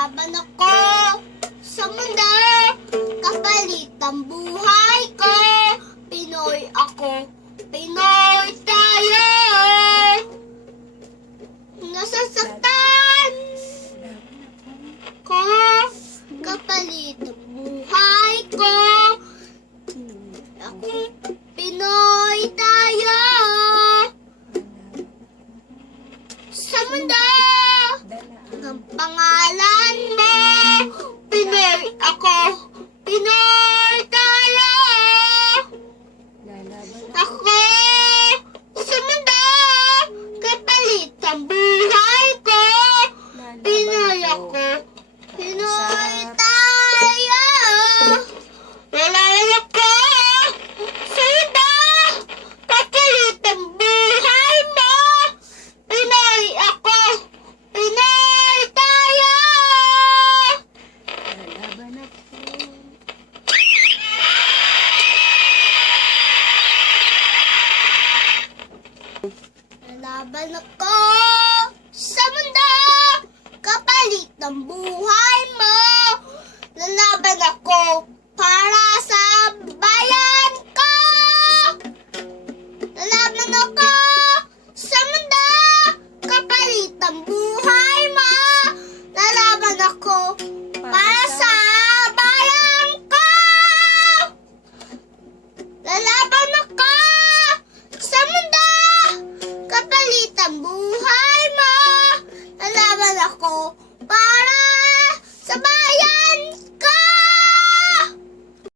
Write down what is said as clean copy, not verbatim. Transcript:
Lalaban ako sa mundo, kapalit ang buhay ko. Pinoy ako, Pinoy tayo. Nasasaktan ko, kapalit ang buhay ko. Ako, Pinoy tayo. Sa mundo, ang pangalan mo, Pinoy ako, Pinoy tayo. Ako, sa mundo, kapalit ang buhay ko. Pinoy ako, Pinoy tayo. Lalaban ako sa mundo, kapalit ang buhay mo. Pinoy ako, Pinoy tayo. Lalaban ako. Lalaban ako sa mundo, kapalit ng buhay mo. Lalaban ako